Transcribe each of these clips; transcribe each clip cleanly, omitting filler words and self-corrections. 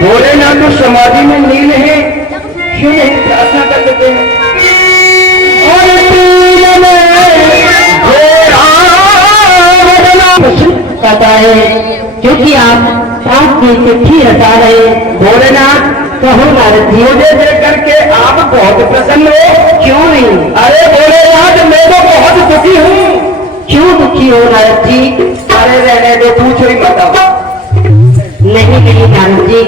भोलेनाथ तो समाधि में लीन है, क्यों नहीं प्रार्थना कर देते हैं? और कहता है क्योंकि आप पाप की चिट्ठी रटा रहे। भोलेनाथ कहो नारद जी, मुझे देख करके आप बहुत प्रसन्न हो। क्यों नहीं? अरे भोलेनाथ मैं तो बहुत दुखी हूँ। क्यों दुखी हो नारद जी? अरे रहने दो, पूछो ही मत। नहीं नारद जी,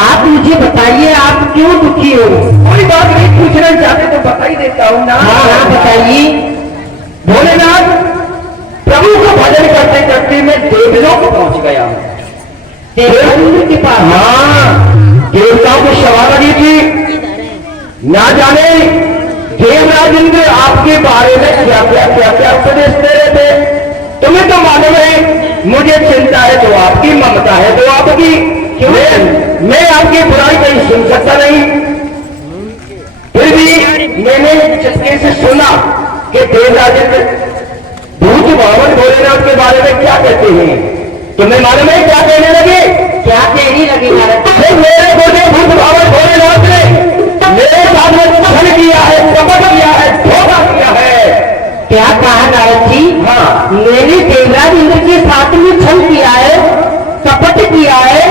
आप मुझे बताइए आप क्यों दुखी हो? कोई बात नहीं, पूछना चाहते तो बता ही देता हूँ ना। हाँ बताइए। भोलेनाथ प्रभु का भजन करते करते मैं देवलोक पहुंच गया हूँ। देवलोक के पास? हाँ, देवताओं को सभा लगी थी। ना जाने देवराज इंद्र आपके बारे में क्या क्या क्या क्या उपदेश दे रहे थे। तुम्हें तो मालूम है, मुझे चिंता है तो आपकी, ममता है तो आपकी। मैं आपकी बुराई कहीं सुन सकता नहीं। फिर भी मैंने चक्के से सुना कि देवराज इंद्र भूत बावन भोलेनाथ के बारे में क्या कहते हैं। तुम्हें मालूम है क्या कहने लगे? क्या कहने लगी नारद? मेरे बोले भूत बावन भोलेनाथ ने मेरे साथ में छल किया है, कपट किया है, धोखा किया है। क्या कहा नारद जी? हाँ, मैंने देवराज इंद्र के साथ में छल किया है, कपट किया है?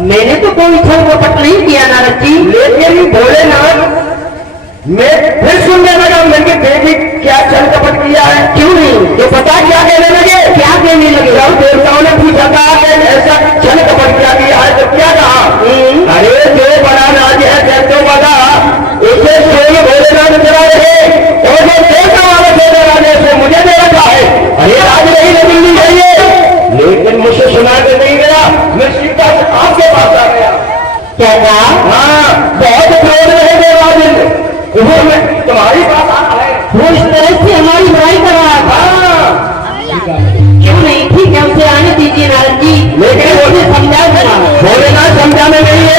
मैंने तो कोई छल कपट नहीं किया नारद जी। लेकिन भोलेनाथ मैं फिर सुनने लगा, मैंने बेटी क्या छल कपट किया है। क्यों नहीं? तो पता क्या कहने लगे? क्या कहने लगे? जब देवताओं ने पूछा था कि ऐसा छल कपट क्या किया है तो क्या कहा? अरे जो बड़ा राज है दैत्यों वाला, उसे स्वयं भोलेनाथ चला रहे, और जो देवता वाला छोटे राजे से मुझे दे रखा है। अरे राज नहीं लगनी चाहिए, लेकिन मुझसे सुना के नहीं गया। मैं सीधा आपके पास आ गया। क्या कहा? हाँ, बहुत क्रोध रहे देवराज, वो मैं तुम्हारी बात आ रहा है। वो इस तरह से हमारी बुराई कर रहा था। क्यों नहीं? ठीक है, उसे आने दीजिए नारद जी। लेकिन उसे समझा देना। भोलेनाथ समझाने नहीं है,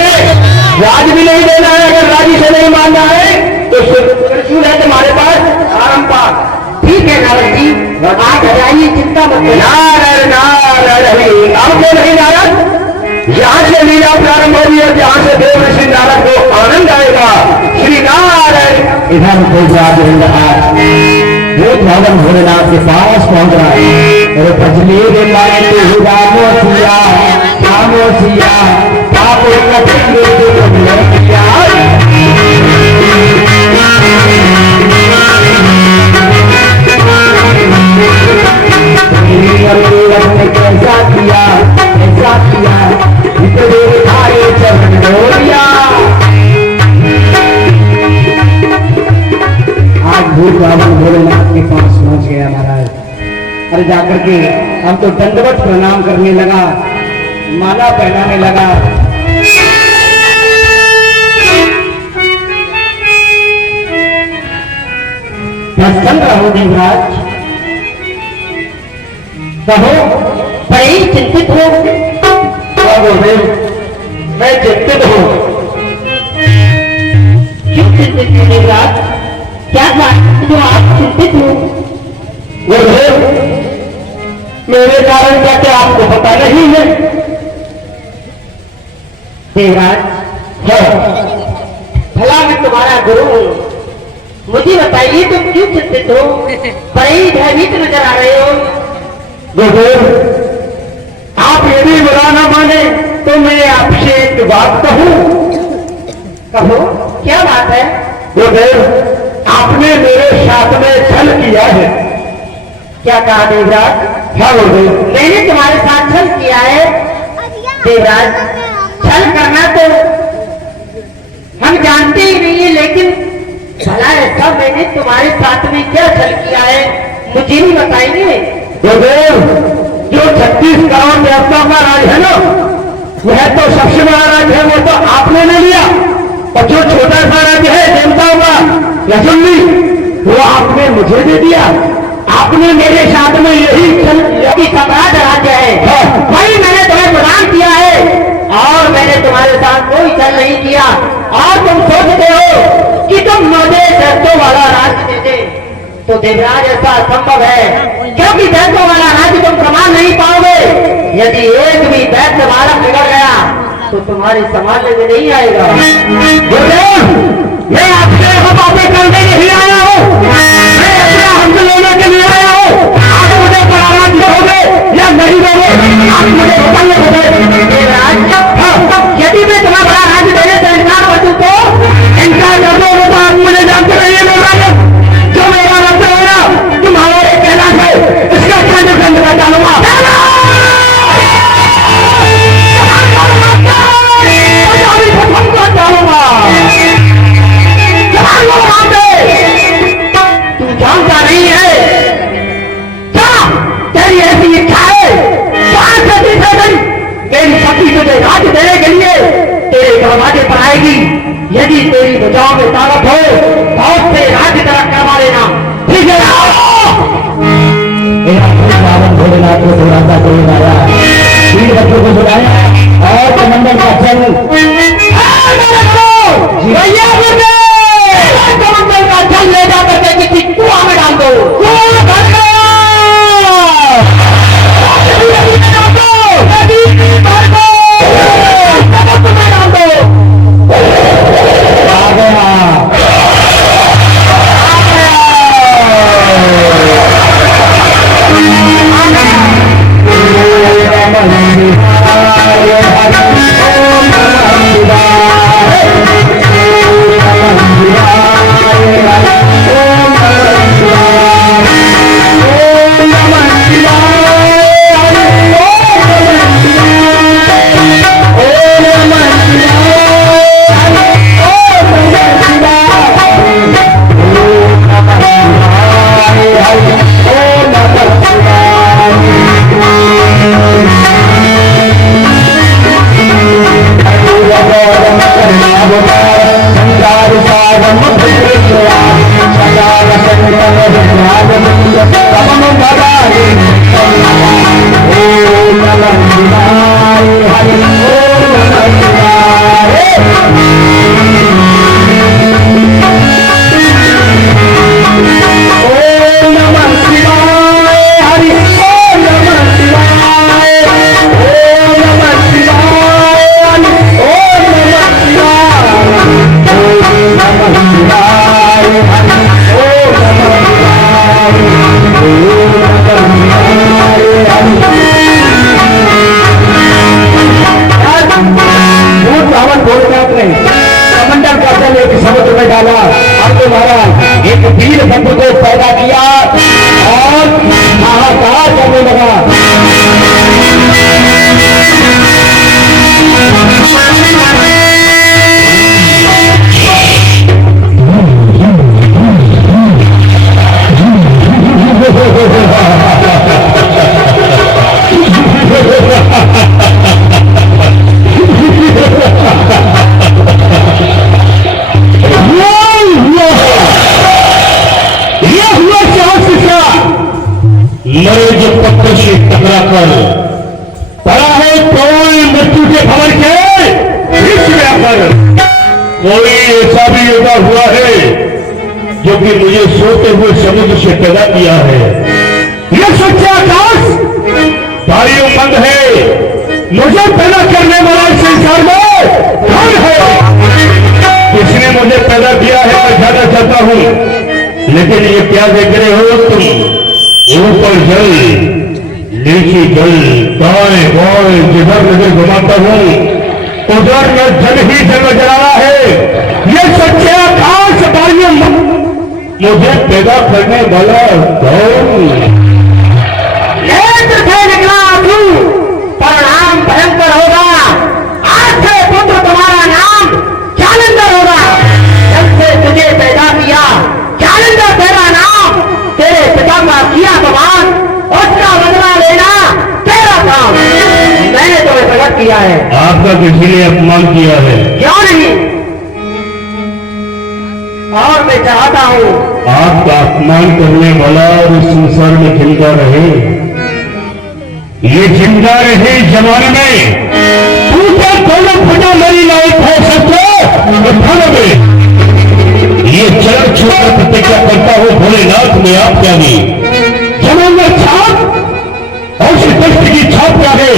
राज भी नहीं देना है। अगर राजी से नहीं मानना है तो त्रिशूल है तुम्हारे पास, आरंभ। ठीक है नारद जी, आप जाइए, चिंता मत करिए। नारायण नारायण। अब क्यों नहीं नारद? यहाँ से लीला प्रारंभ होगी और जहाँ से देव ऋषि नारद को आनंद आएगा। श्री नारायण। इधर भूत भवन भोलेनाथ के पास पहुंच रहा है। अरे भजनी रे माए तू रामो सिया, रामो सिया, आपो कपी किया। कैसा किया, कैसा किया, इतने खाए चरण डोरिया। आज भूत बाबा भोलेनाथ के पास पहुंच गया महाराज। अरे जाकर के हम तो दंडवत प्रणाम करने लगा, माला पहनाने लगा। प्रसन्न रहो देवराज, कहो बड़े चिंतित हो। मैं चिंतित हूँ। क्यों चिंतित हो देवराज? क्या बात जो आप चिंतित हो? मेरे कारण का क्या आपको पता नहीं है? देवराज, भला मैं तुम्हारा गुरु हूँ, मुझे बताइए तुम क्यों चिंतित हो? बड़े ही भयभीत नजर आ रहे हो। आप यदि बुरा ना माने तो मैं आपसे एक बात कहूँ। कहो, क्या बात है? आपने मेरे साथ में छल किया है। क्या कहा देवराज? क्या बोल? मैंने तुम्हारे साथ छल किया है। देवराज, छल करना तो हम जानते ही नहीं है, लेकिन भला ऐसा मैंने तुम्हारे साथ में क्या छल किया है, मुझे भी बताएंगे? जो 36 करोड़ देवताओं का राज है ना, वह तो सबसे बड़ा राज है, वो तो आपने ले लिया। और जो छोटा सा राज्य है देवताओं का लक्ष्मी, वो आपने मुझे दे दिया। आपने मेरे साथ में यही सम्राट राज्य है, वही मैंने तुम्हें प्रदान किया है, और मैंने तुम्हारे साथ कोई छल नहीं किया। और तुम सोचते हो कि तुम मुझे दैत्यों वाला राज्य दे दे, तो देवराज ऐसा असंभव है, क्योंकि दैत्यों वाला राज्य तुम कमा नहीं पाओगे। यदि एक भी दैत्य बालक बिगड़ गया तो तुम्हारे संभालने में नहीं आएगा। गुरुदेव, मैं आपसे बातें करने नहीं आया हूँ, मैं अपना हक लेने के लिए आया हूँ। आप मुझे पराराज दोगे या नहीं दोगे, आप मुझे बताइए। यदि मैं तुम्हारा बड़ा राज्य देने से इनकार कर दूं तो इनकार कर दो तो आप मुझे जानते रहिए। जो मेरा रब्द है ना, तुम्हारा एक कहना है, इसका खाने के अंदर डालूंगा। तू जानता नहीं है क्या तेरी ऐसी इच्छा है? मेरी पत्नी तुझे राज्य देने के लिए तेरे दरवाजे पर आएगी। यदि तेरी बचाव में ताकत हो तो उससे राज्य तरफ करवा लेना। ठीक है। रावण भोलेनाथ को थोड़ा सा कोई लाया, 3 बच्चों को बुलाया और कमंडल का चल कमंडल का जल ले जाकर के किसी कुआं में डाल दो। समुद्र में डाला। अब तुम्हारा एक वीर बंधु को पैदा किया और हाहाकार करने लगा। मरे जो पत्थर से टकरा कर पड़ा है, कोई मृत्यु के भवन के विश्व पर कोई ऐसा भी योगा हुआ है जो कि मुझे सोते हुए समुद्र से पैदा किया है। यह सच्चा आकाश भाइयों बंद है। मुझे पैदा करने वाला इस संसार में कौन है? किसने मुझे पैदा किया है मैं ज्यादा चाहता हूं, लेकिन ये क्या देख रहे हो तुम? ऊपर जल नीचे जल, दाएं बाएं जिधर नजर घुमाता हूं उधर का जल ही जल नजर आ रहा है। ये सच्चे आकाश भाइयों मुझे पैदा करने वाला कौन? नेत्र से निकला तू, परिणाम भयंकर होगा। आज से पुत्र तुम्हारा नाम जालंधर होगा। जब से तुझे पैदा किया जालंधर तेरा नाम, तेरे पिता का किया अपमान उसका बदला लेना तेरा काम। मैंने तुम्हें प्रकट किया है। आपका किसी ने अपमान किया है? क्यों नहीं, और मैं चाहता हूं आपका अपमान करने वाला और इस संसार में जिंदा रहे। ये जिंदा रहे जमाने में तू क्या दोनों फटा मेरी लाइफ हो सकते में ये चरण छोड़कर प्रतिज्ञा करता हूं भोलेनाथ में आप क्या नहीं जमाने छाप और उस दृष्टि की छाप क्या है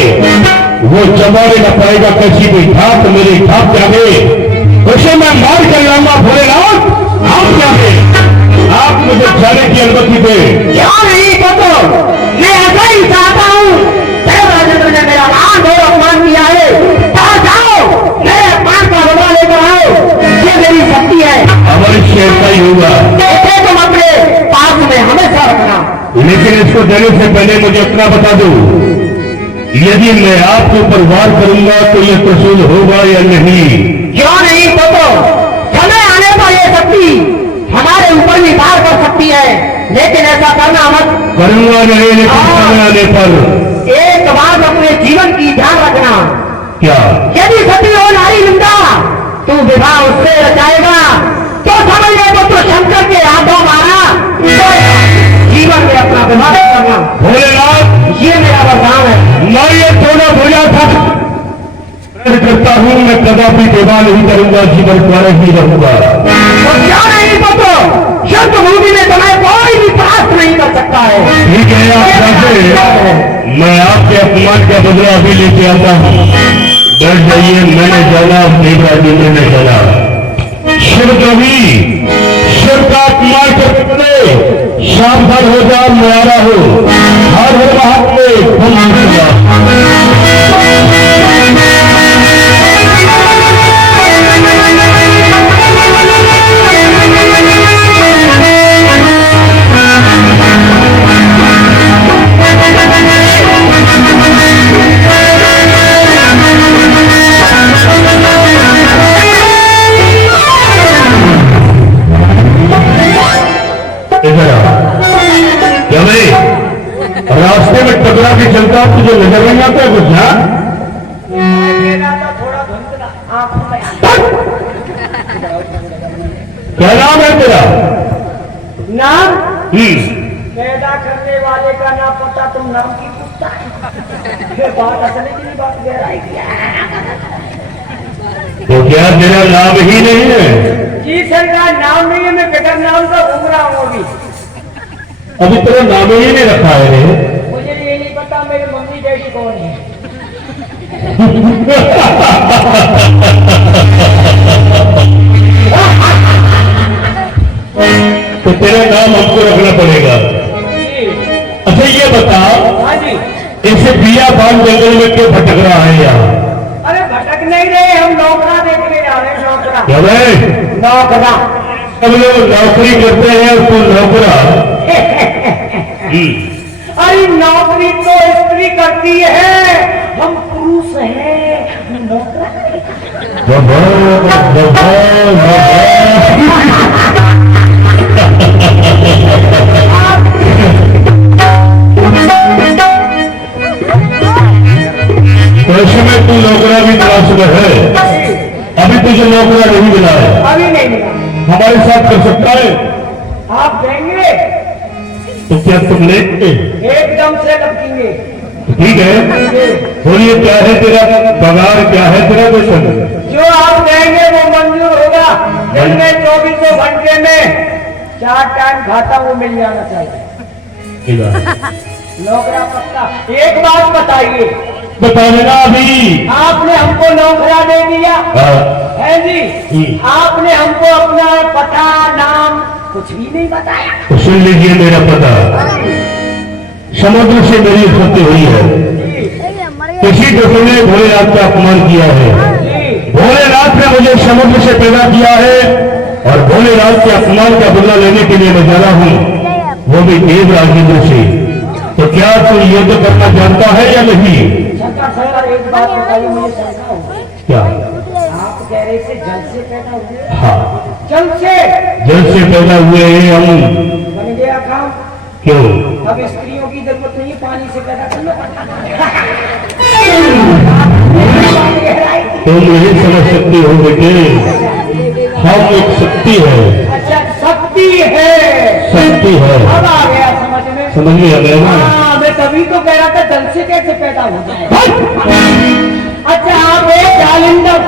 वो जमाने न पाएगी। जाएगा कैसी भी ठाक मेरी ठाक जागे, उसे मैं मार कर लाऊंगा भोलेनाथ। आप जागे, आप मुझे जाने की अनुमति दे। क्यों नहीं पतो, मैं ऐसा ही चाहता हूँ। देवराजेंद्र ने मेरा मान और अपमान किया है, जाओ मेरे अपमान का बदला लेकर आओ, ये मेरी शक्ति है। अवश्य ऐसा ही होगा, ऐसे तुम अपने पास में हमेशा रखना। लेकिन इसको देने से पहले मुझे इतना बता दो, यदि मैं आपके ऊपर वार करूंगा तो यह त्रिशूल होगा या नहीं? क्यों नहीं पतो, समय आने पर यह शक्ति हमारे ऊपर भी वार कर सकती है, लेकिन ऐसा करना मत। करूंगा नहीं, लेकिन समय आने पर एक बात अपने जीवन की ध्यान रखना। क्या? यदि सती हो नारी निंदा, तू विवाह उससे रचाएगा तो समझ ले तो शंकर के हाथों मारा, तो जीवन में अपना विवाह करना। भोलेनाथ, ये मेरा वरदान है। मैं ये थोड़ा भोला था करता हूं, मैं कदापि विवाह नहीं करूंगा, जीवन पर ही रहूंगा। तो क्या नहीं पतो, शब्द भूमि में तुम्हें कोई भी परास्त नहीं कर सकता है। ठीक है, आप जाते, मैं आपके अपमान का बदला अभी लेके आता हूं। बैठ जाइए, मैंने जाना, देवराजी मैंने जाना। शिव कवि, शिव का अपमान करते सावधान हो जा, मैं आ रहा हूं। हर हर महादेव, क्या भाई रास्ते में टकरा के चलता हूं, तुझे नजर नहीं आता कुछ? हाँ, क्या नाम है तेरा? नाम पैदा करने वाले का नाम पता, तुम नाम की पूछता है। ये बात असल की बात गहराई की है। तो क्या तेरा नाम ही नहीं है? जी सरकार, नाम नहीं है, मैं बेटर नाम का घूम रहा हूँ अभी। अभी तेरा नाम ही नहीं रखा है रे। मुझे ये नहीं पता मेरे मम्मी डैडी कौन है। तो तेरा नाम हमको रखना पड़ेगा। जी अच्छा ये बता, हाँ जी। इसे बिया बांध जंगल में क्यों भटक रहा है यहाँ? अरे भटक नहीं रहे, हम नौकरा देखने जा रहे हैं। नौकरा क्या भाई? नौकरा सब लोग नौकरी करते हैं, तू नौकरा। अरे नौकरी तो स्त्री करती है, हम पुरुष हैं। नौकरा तो इसमें तू नौकरा भी तलाश में है। अभी तुझे नौकरा नहीं मिला है, अभी नहीं मिला। हमारे साथ कर सकता है? आप देंगे? तो क्या तुम लेंगे? एकदम से लपकेंगे। ठीक है, बोलिए क्या है तेरा पगार, क्या है तेरा वेतन? जो आप देंगे वो मंजूर होगा। दिन में 24 घंटे में 4 टाइम खाता वो मिल जाना चाहिए। नौकरा पक्का। एक बात बताइए, बता देना अभी। आपने हमको नौकरा दे दिया है जी, आपने हमको अपना पता नाम कुछ भी नहीं बताया। तो सुन लीजिए मेरा पता, समुद्र से मेरी उत्पत्ति हुई है। किसी दुष्ट ने भोलेनाथ का अपमान किया है, भोलेनाथ ने मुझे समुद्र से पैदा किया है और भोलेनाथ के अपमान का बदला लेने के लिए मैं जा रहा हूँ, वो भी देवराजेंद्र से। तो क्या तू युद्ध करना जानता है या नहीं? शंकर सर, एक बात बताइए, मुझे शंका हो। क्या? आप कह रहे थे जल से पैदा हुए? हाँ, जल से जल से पैदा हुए हैं हम। बन गया काम। क्यों? अब स्त्रियों की जरूरत नहीं, पानी से पैदा करना पड़ता। तुम नहीं समझ सकती हो बेटे, हम एक शक्ति है। अच्छा, शक्ति है। शक्ति है, अब आ गया समझ में। समझ में आ गया ना? हाँ, मैं तभी तो कह रहा था जल से कैसे पैदा हो जाए। अच्छा, आप एक जालिंदर।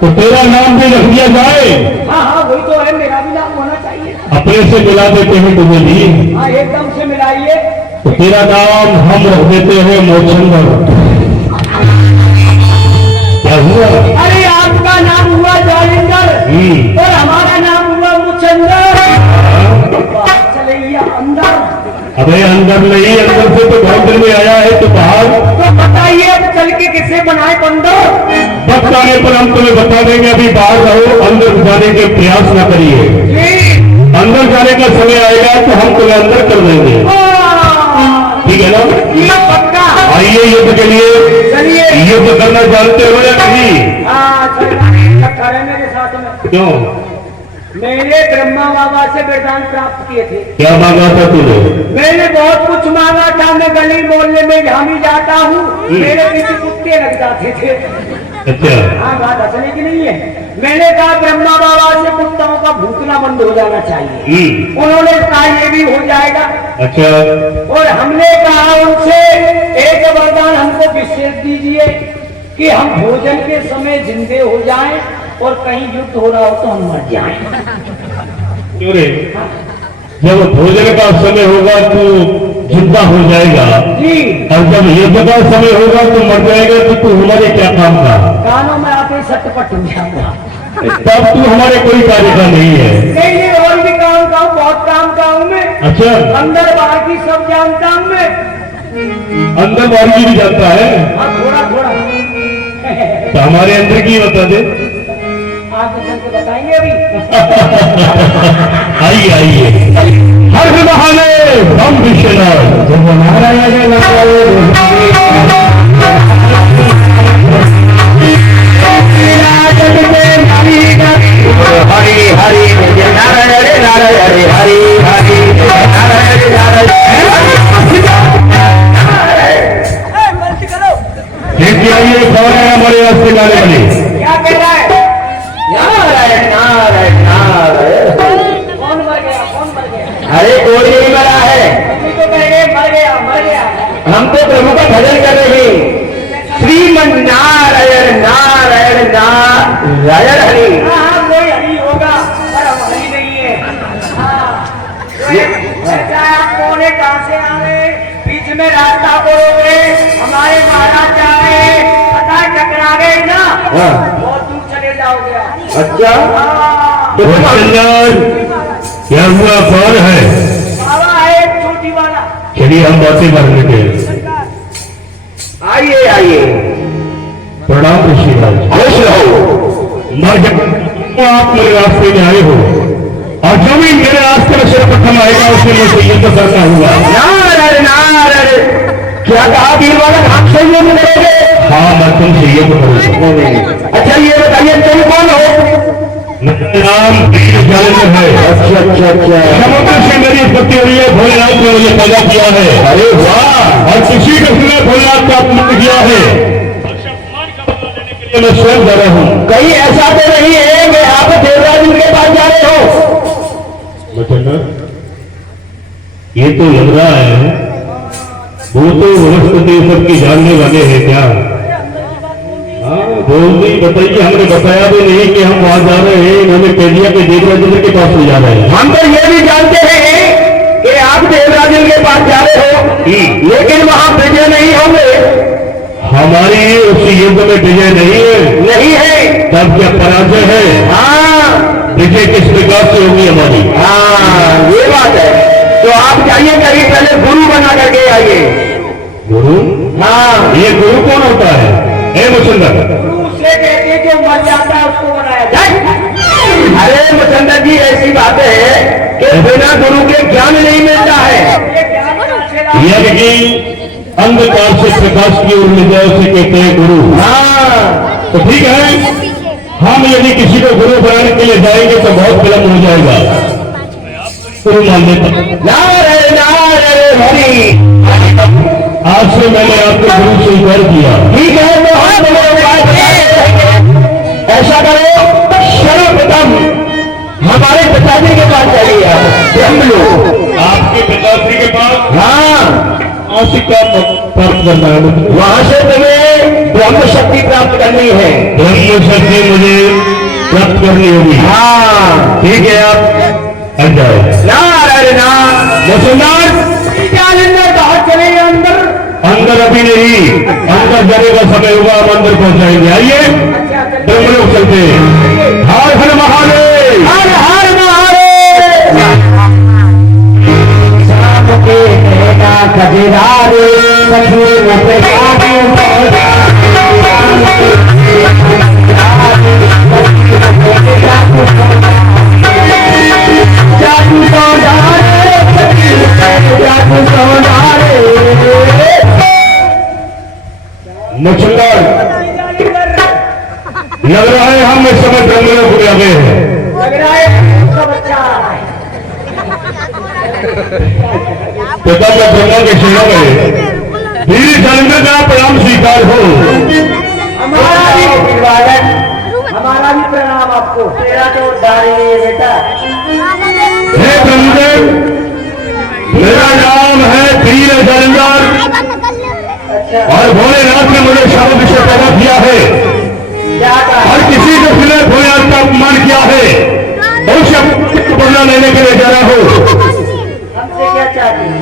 तो तेरा नाम भी रख दिया जाए। हाँ हाँ, वही तो है, मेरा भी नाम होना चाहिए। अपने से मिला देते हैं तुम्हें भी। हाँ, एकदम से मिलाइए। तो तेरा नाम हम रख देते हैं मोचंदर। क्या हुआ? अरे आपका नाम हुआ जालिंदर और हमारा नाम हुआ मुचंदर। बात चलैया अंदर। अबे अंदर नहीं, अंदर से तो बहुत दिन में आया है तो बाहर। तो बताइए अब चल के किसे बनाए बंदर? वक्त आने पर हम तुम्हें बता देंगे, अभी बाहर रहो, अंदर जाने के प्रयास न करिए। जी अंदर जाने का समय आएगा तो हम तुम्हें अंदर कर देंगे, ठीक है ना? ये पक्का। आइए युद्ध के लिए। चलिए। युद्ध करना जानते हो या नहीं? हाँ चल रहे मेरे साथ में। क्यों? मैंने ब्रह्मा बाबा से वरदान प्राप्त किए थे। क्या मांगा था तूने? मैंने बहुत कुछ मांगा था। मैं गली मोहल्ले में जहाँ भी जाता हूँ मेरे पीछे कुत्ते लग जाते थे। अच्छा। हाँ बात हंसने की नहीं है। मैंने कहा ब्रह्मा बाबा से कुत्ताओं का भूखना बंद हो जाना चाहिए। उन्होंने कहा ये भी हो जाएगा। अच्छा। और हमने कहा उनसे एक वरदान हमको विशेष दीजिए कि हम भोजन के समय जिंदे हो जाएं और कहीं युद्ध हो रहा हो तो हम मर जाएं। क्यों रे? जब भोजन का समय होगा तो जिंदा हो जाएगा, जी। और जब युद्ध का समय होगा तो मर जाएगा, तो तू हमारे क्या काम का? कानों में आते ही सटपट हो जाऊंगा। तब तू हमारे कोई कार्य का नहीं है। नहीं और भी काम का हूँ, बहुत काम का हूँ मैं। अच्छा। अंदर बाहर की सब जानता हूँ मैं। अंदर बाहर की भी जानता है? हाँ थोड़ा थोड़ा। तो हमारे अंदर की बता दे। आगे चल के बताएंगे अभी। आइए आइए। हर महादेव हम विश्वनाथ जब नारायण हरि हरि नारायण नारायण हरि हरि नारायण देखिए आइए कौन है हमारे यहाँ से गाने वाले? क्या कह रहा है? नारायण नारायण नारायण। कौन मर गया? कौन मर गया? अरे कोई नहीं मरा है, तुम तो कह रहे मर गया मर गया। हम तो प्रभु का भजन कर रहे हैं। श्रीमन नारायण नारायण नारायण हरि। हाँ कोई हरी होगा पर हम हरी नहीं है। हाँ आप कौन है? कहाँ से आ रहे? बीच में रास्ता करोगे? हमारे महाराज जा रहे हैं, पता टकरा गए ना बहुत दूर चले जाओगे। अच्छा हाँ चंदन क्या हुआ? कौन है? बाबा है एक छोटी वाला। चलिए हम बातें कर लेते हैं। आइए आइए, प्रणाम ऋषिराज। खुश रहो। मर जब आप मेरे रास्ते में आए हो और जो भी मेरे रास्ते में सर्वप्रथम आएगा उसके लिए तो युद्ध करना हुआ। नारायण नारायण। क्या कहा वीर वाला? आप सही में करोगे? हाँ मैं तुमसे युद्ध करूंगा। अच्छा ये बताइए तुम कौन हो? मेरा नाम वीर जालिंदर है। अच्छा अच्छा अच्छा। समुद्र से मेरी उत्पत्ति हुई है। भोलेनाथ ने मुझे पैदा किया है। अरे वाह। और किसी के समय भोलेनाथ का अपमान किया है। मैं स्वयं जा रहा हूँ। कहीं ऐसा तो नहीं है कि आप देवराज उनके पास जा रहे हो? ये तो लग रहा है वो तो बृहस्पति सबकी जानने वाले हैं क्या? हाँ बोल दी बताइए। हमने बताया भी नहीं कि हम वहां जा रहे हैं। इन्होंने कह दिया कि देवराजेंद्र के पास ले जा रहे हैं। हम तो ये भी जानते हैं कि आप देवराज के पास जा रहे हो, लेकिन वहां विजय नहीं होंगे। हमारी उस युद्ध में विजय नहीं है। नहीं है तब क्या पराजय है? हाँ विजय किस प्रकार से होगी हमारी? हाँ ये बात है। तो आप जाइए कहीं पहले गुरु बना करके आइए। गुरु? हाँ ये गुरु कौन होता है? हे मुचंदर। गुरु उसे कहते हैं जो मर जाता है उसको बनाया जाए। अरे मुचंदर जी ऐसी बात है कि बिना गुरु के ज्ञान नहीं मिलता है। ये ज्ञान कहाँ से लाए? यज्ञ अंधकार से प्रकाश की ओर ले जाए उसे कहते हैं गुरु। हाँ तो ठीक है, हम यदि किसी को गुरु बनाने के लिए जाएंगे तो बहुत विलंब हो जाएगा। गुरु मान लेते हैं। नारायण नारायण हरि। आज से मैंने आपको गुरु स्वीकार किया। ठीक है तो हम तुम्हें उपाय बताते हैं। ऐसा करो, सर्वप्रथम हमारे पिताजी के पास चलिए आप ब्रह्मलोक। आपके पिताश्री के पास हाँ आशिका प्राप्त करना है मुझे। वहां से तुम्हें ब्रह्म शक्ति प्राप्त करनी है। ब्रह्म शक्ति मुझे प्राप्त करनी होगी। हाँ ठीक है आप हट जाओ। नारायण नारायण। मुसलमान जालिंदर बाहर चले अंदर। अंदर अंदर अभी नहीं, अंदर जाने का समय होगा, हम अंदर पहुंच जाएंगे। आइए ब्रह्मलोक चलते हैं। हर हर महादेव, हर हर महादेव। शाम के नैना खजरारे सखियों पे जादू सौंदारे, जादू सौंदारे। मुझकर लग रहा है हम इस समय ब्रह्मलोक में आ गए हैं। लग रहा है सब अच्छा आ रहा है। पिता का ब्रह्मा के शरणों में धीरे जन्म का प्रणाम स्वीकार हो। हमारा भी अभिवादन, हमारा भी प्रणाम आपको। तेरा तो दाढ़ी है बेटा। हे ब्रह्मदेव, मेरा नाम है धीर जलंधर अच्छा और भोलेनाथ ने मुझे शब्द से पैदा किया है क्या कहा? और किसी को फिर भोलेनाथ का अपमान किया है और शब्द को बदला लेने के लिए जा रहा हूं। हमसे क्या चाहते हैं?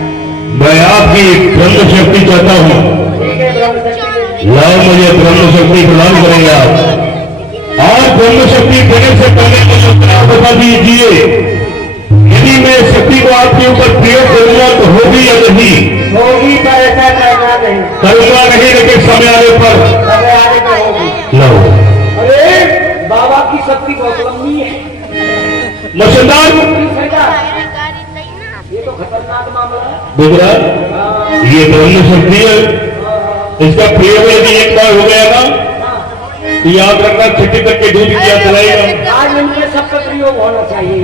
मैं आपकी ब्रह्म शक्ति चाहता हूं। ठीक है ब्रह्म शक्ति। लाओ मुझे ब्रह्म शक्ति प्रदान करेंगे आप। और ब्रह्म शक्ति देने से पहले मुझे उत्तर बता दीजिए, यदि मैं शक्ति को आपके ऊपर प्रयोग करूंगा तो होगी या नहीं? होगी पर ऐसा करना नहीं। करूंगा नहीं, लेकिन समय आने पर समय आने पर होगी। लो अरे बाबा की शक्ति बहुत लंबी है। मसलदार ये तो खतरनाक मामला है। दूसरा, ये ब्रह्म शक्ति है, इसका प्रयोग यदि एक बार हो गया ना तो याद रखना छठी तक के दूध किया चलाएगा। आज इनमें सबका प्रयोग होना चाहिए।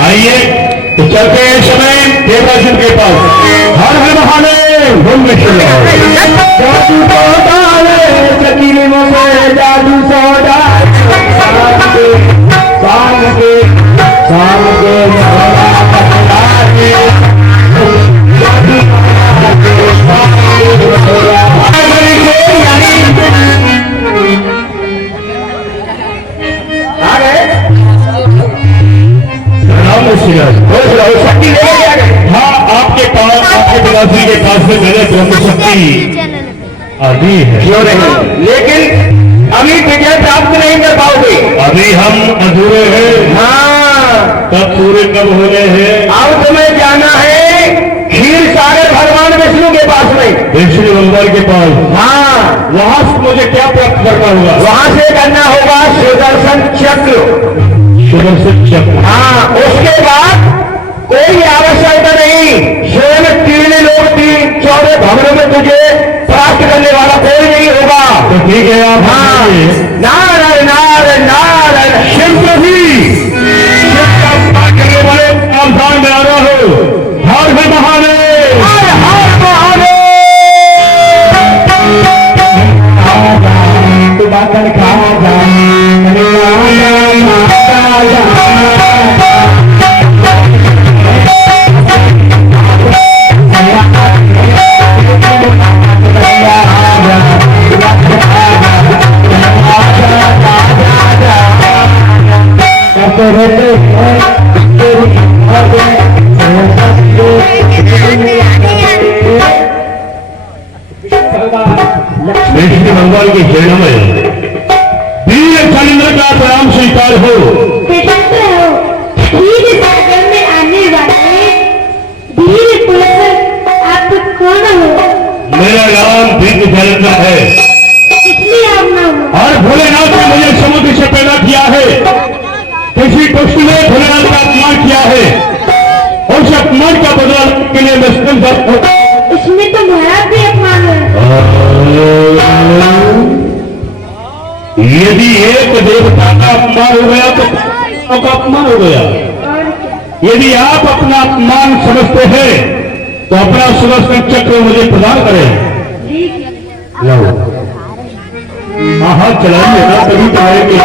आइए तो चलते हैं समय देवराजन के पास। हर हर महादेव, बोल विष्णु। जादू सौंदारे सखियों पे जादू सौंदारे। शाम के शाम के नैना खजरारे जादू हाँ, आपके पास, आपके पिताश्री के पास में मैंने ब्रह्म शक्ति आदि है। क्यों नहीं? लेकिन अभी विजय प्राप्त नहीं कर पाओगे। अभी हम अधूरे हैं। हाँ, तब पूरे कब होने हैं? अब तुम्हें जाना है क्षीर सागर भगवान विष्णु के पास में। विष्णु मंदिर के पास। हाँ, वहां से मुझे क्या प्राप्त करना होगा? वहां से करना होगा सुदर्शन चक्र। सुदर्शन चक्र। हाँ, उसके बाद कोई आवश्यकता नहीं, स्वयं 3 लोग 14 भवनों में तुझे प्राप्त करने वाला कोई नहीं होगा। तो ठीक है, आप हाँ, नारायण नारायण नारायण शिव प्रभु, शिव का पाठ करने वाले सावधान में आ रहा हो। हर हर महादेव, हर हर महादेव। बाकर खा जा विष्णु मंगल की शरण में वीर चंद्र का प्रणाम स्वीकार हो। स्वतंत्र हो। वीर सागर में आने वाले वीर पुरुष आप कौन हो? मेरा नाम वीर चंद्र है इसलिए आप नाम हो। और भोलेनाथ ने मुझे समुद्र से पैदा किया है। किसी दुष्ट ने भोलेनाथ का अपमान किया है, उस अपमान का बदला के लिए मैं संकल्प हूं। इसमें तो महाराज भी अपमान है। यदि एक देवता का अपमान हो गया तो देवताओं का अपमान हो गया। और क्या? यदि आप अपना अपमान समझते हैं तो अपना सुदर्शन चक्र मुझे प्रदान करें। ठीक है। लो, हाथ चलाइए ना, तभी तो आएंगे।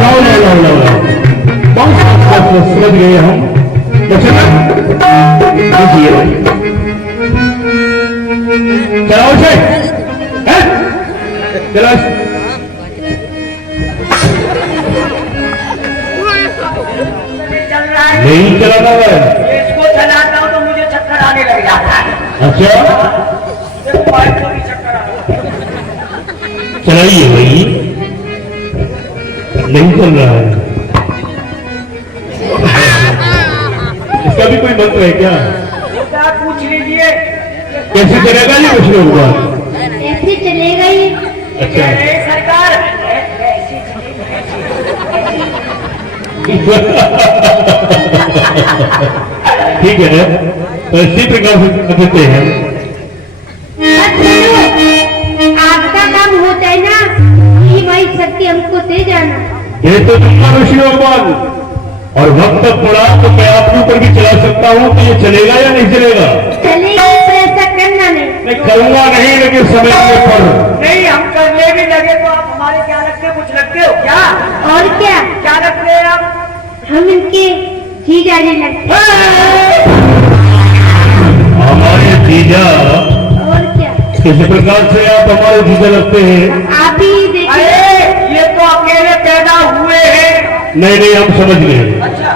लो लो लो लो लो, बहुत समझ गए हम। देखिए चलाओ से, चला चल रहा है। नहीं चलाना है। इसको चलाता हूँ तो मुझे चक्कर आने लग अच्छा देखो बाइक को भी चक्कर आ रहा है। चलाइए भाई, नहीं चल रहा है। इसका भी कोई मंत्र है क्या? बेटा पूछ लीजिए। कैसे चलेगा ये कुछ लोग बात? ऐसे चलेगा ही। अच्छा अरे सरकार ऐसी ठीक है, तो इसी प्रकार से देते हैं। आपका काम होता है ना, ये माई शक्ति हमको दे जाना। ये तो तुम ऋषि भगवान, और वक्त तक पड़ा तो मैं आपके ऊपर भी चला सकता हूँ कि ये चलेगा या नहीं चलेगा? चलेगा तो ऐसा करना नहीं। मैं करूंगा नहीं, लेकिन समय के पर नहीं, हम करने भी लगे तो आप हमारे क्या लगते हो? कुछ लगते हो क्या? और क्या, क्या लगते हैं आप? हम इनके जीजा जी लगते हमारे जीजा। और क्या, किस प्रकार से आप हमारे जीजा लगते हैं? आप ही देखिए। अरे ये तो अकेले पैदा हुए हैं। नहीं नहीं, हम समझ गए, अच्छा,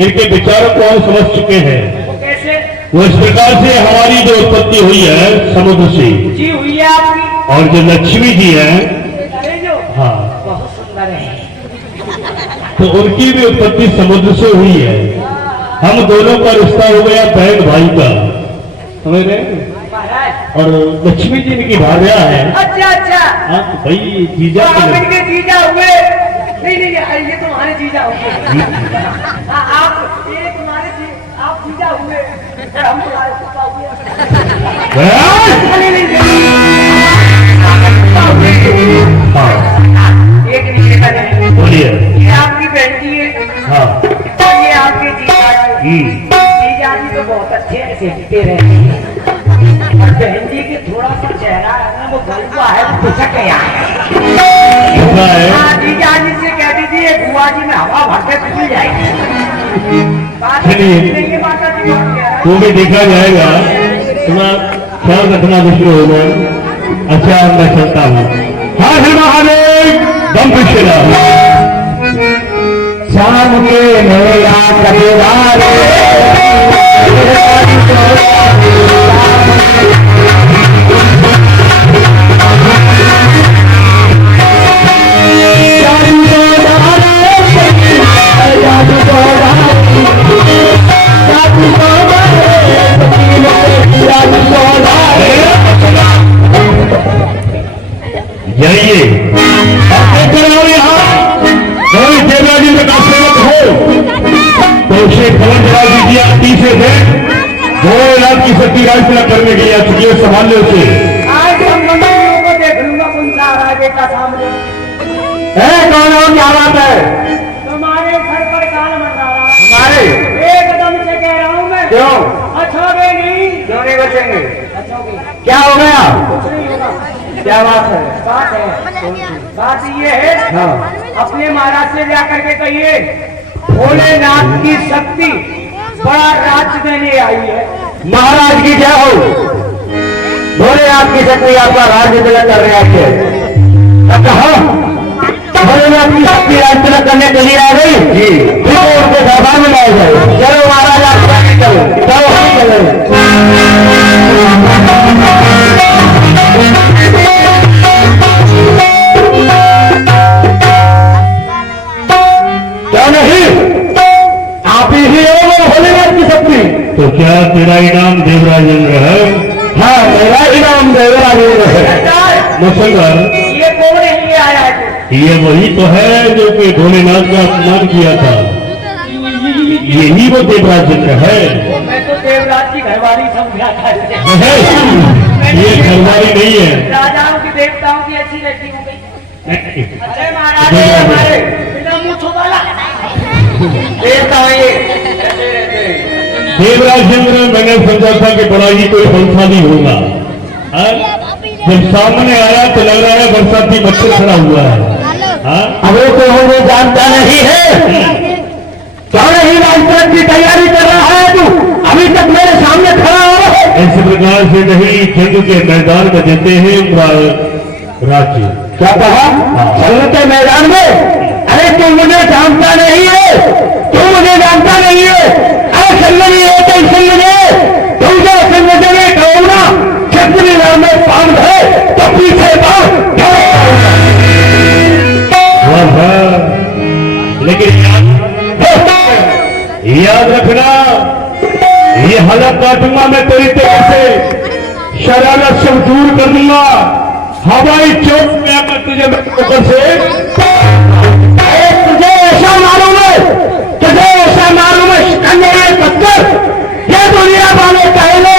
इनके विचारों को हम समझ चुके हैं। वो कैसे? वो इस प्रकार से हमारी जो उत्पत्ति हुई है समुद्र से, जी हुई है आपकी। और जो लक्ष्मी जी है, अरे जो हाँ, बहुत सुंदर है। तो उनकी भी उत्पत्ति समुद्र से हुई है। हम दोनों का रिश्ता हो गया बहन भाई का, समझ रहे हैं? महाराज, और लक्ष्मी जी इनकी भार्या है। अच्छा अच्छा, हाँ, तो भाई जीजा तो आप के इनके जीजा हुए। नहीं नहीं नहीं, ये तुम्हारे जीजा हुए। हाँ, आप ये तुम्हारे आप जीजा हुए और हम तुम्हारे पापा हुए। हाँ? नहीं, नहीं, नहीं, पापा हुए। हाँ, एक नहीं है, बोलिए। ये आपकी बहन जी है हाँ, और ये आपके जीजा जी। जीजा जी तो बहुत अच्छे ऐसे दिखते रहते हैं, और बहन जी के थोड़ा सा चेहरा है ना, वो गलवा है, वो पिछक गया है। ऐसा है। हाँ, जीजा जी से कह दीजिए बुआ जी में हवा भर के खुल जाएगी। बात चलिए। नहीं है माता जी, और क्या है? वो भी देखा जाएगा, थोड़ा ख्याल रखना दूसरे हो गए। अच्छा, मैं चलता हूँ। हाँ है महादेव, दम पिछला शाम के मेरा कबीरार जाइए, आप देखकर आओ यहाँ, कोई देवराजी का सेवक हो तो उसे खबर जला दीजिए। आप पीछे थे भोलेनाथ की शक्ति राजपूरा करने के लिए आ चुकी है, संभाल ले उसे। आज हम मंदिरों को देख लूंगा कौन सा आ रहा है बेटा सामने। कौन हो, क्या बात है? तुम्हारे घर पर काल मर रहा है। हमारे एकदम से कह रहा हूँ मैं। क्यों? अच्छोगे नहीं? क्यों नहीं बचेंगे? अच्छोगे, क्या हो गया? कुछ नहीं होगा। क्या बात है? बात है, बात ये है, हाँ, अपने महाराज से जाकर के कहिए भोलेनाथ की शक्ति बड़ा राज्य देने आई है। महाराज की क्या हो? भोलेनाथ की शक्ति आपका राज्य तिलक कर रहे हैं। अब कहा भोलेनाथ की शक्ति राज्य तिलक करने के लिए आ गई जी, तो उनके दरबार में लाए जाए। चलो महाराज, आप चलो, चलो हम चले। क्या नहीं, आप ही हो भोलेनाथ की शक्ति। तो क्या तेरा इनाम देवराजेंद्र है? हाँ, मेरा इनाम देवराजेंद्र है। मुसलमान, ये कौन लिए आया है? ये वही तो है जो कि भोलेनाथ का अपमान किया था, यही वो देवराजेंद्र है। मैं तो देवराज की घरवाली समझा था। ये घरवाली नहीं है। राजाओं की देवताओं की अच्छी लड़की हो गई। नहीं। अरे महाराज, हमारे बिना मूंछों वाला देवता ये ऐसे रहते हैं। देवराजेंद्र, मैंने समझा था कि बड़ा ही कोई बलशाली होगा, हाँ? जब सामने आया तो लग रहा है बरसाती मच्छर खड़ा हुआ है। हाँ? अब वो तो हमें जानता नहीं है, क्यों नहीं राजपुर की तैयारी कर रहा है तू? अभी तक मेरे सामने खड़ा हो। इस प्रकार से नहीं, जंग के मैदान में देते हैं राज्य। क्या कहा? जंग के मैदान में? अरे तू मुझे जानता नहीं है, तू मुझे जानता नहीं है। अरे संग नहीं है तो संग तुम जो संग में ना, जितनी देर में बांध है तो पीछे बांध। लेकिन याद रखना, ये हलक काटूंगा मैं तेरी तरफ से, शरारत सब दूर कर दूंगा। हवाई चौक में आकर तुझे मैं ऊपर से तुझे ऐसा मालूम है, तुझे ऐसा मालूम है सिकंदर पत्थर, ये दुनिया वाले पहले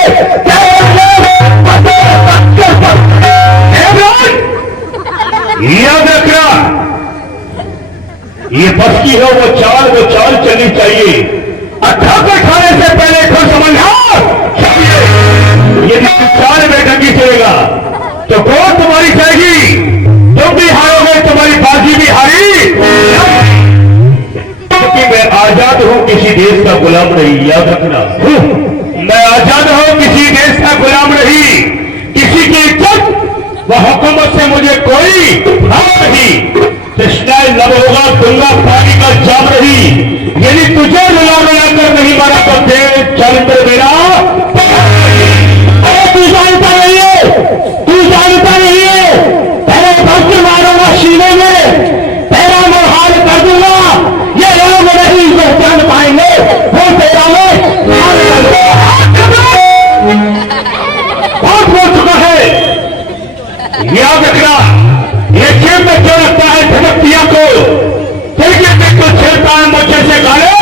याद रखना, ये बस की है वो चाल चलनी चाहिए। अच्छा को खाने से पहले खुद समझना, यदि चाल में ढंगी चलेगा तो कौन तुम्हारी जाएगी, तुम भी हारोगे, तुम्हारी बाजी भी हारी। क्योंकि मैं आजाद हूं, किसी देश का गुलाम नहीं। याद रखना, मैं आजाद हूं, किसी देश का गुलाम नहीं। किसी की इज्जत व हुकूमत से मुझे कोई भाव नहीं। कृष्णाय लब होगा, दूंगा पानी का जाम नहीं। यदि तुझे मिला कर नहीं मारा तो देव चल कर मेरा। तू जानता नहीं है, तू जानता नहीं है, पहले भक्त मारूंगा सीने में, तेरा मैं हाल कर दूंगा। ये लोग नहीं पहचान पाएंगे वो तेरा मैं बहुत बोल चुका है। याद रखना, ये खेल में क्यों लगता है झटकतिया को, क्रिकेट को खेलता है मुझे से गाले।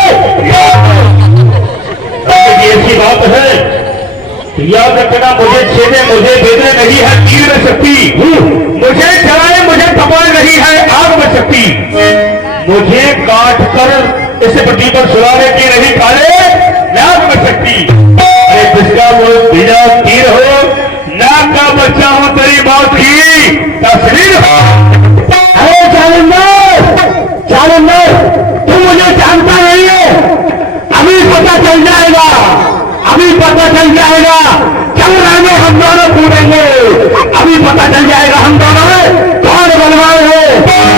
ऐसी बात है, याद रखना, मुझे छेदे मुझे बेदे नहीं है तीर में शक्ति, मुझे जलाए मुझे तपाए नहीं है आग में शक्ति, मुझे काट कर इस पट्टी पर सुलाने की नहीं काले नाग में शक्ति। अरे जिसका वो बिना तीर हो, नाग का बच्चा हो, तेरी मौत की तस्वीर हो। अरे जालंधर, तू मुझे जानता नहीं है, अभी पता चल जाएगा, अभी पता चल जाएगा। चल रहने हम दोनों कूदेंगे, अभी पता चल जाएगा हम दोनों में कौन बलवान है,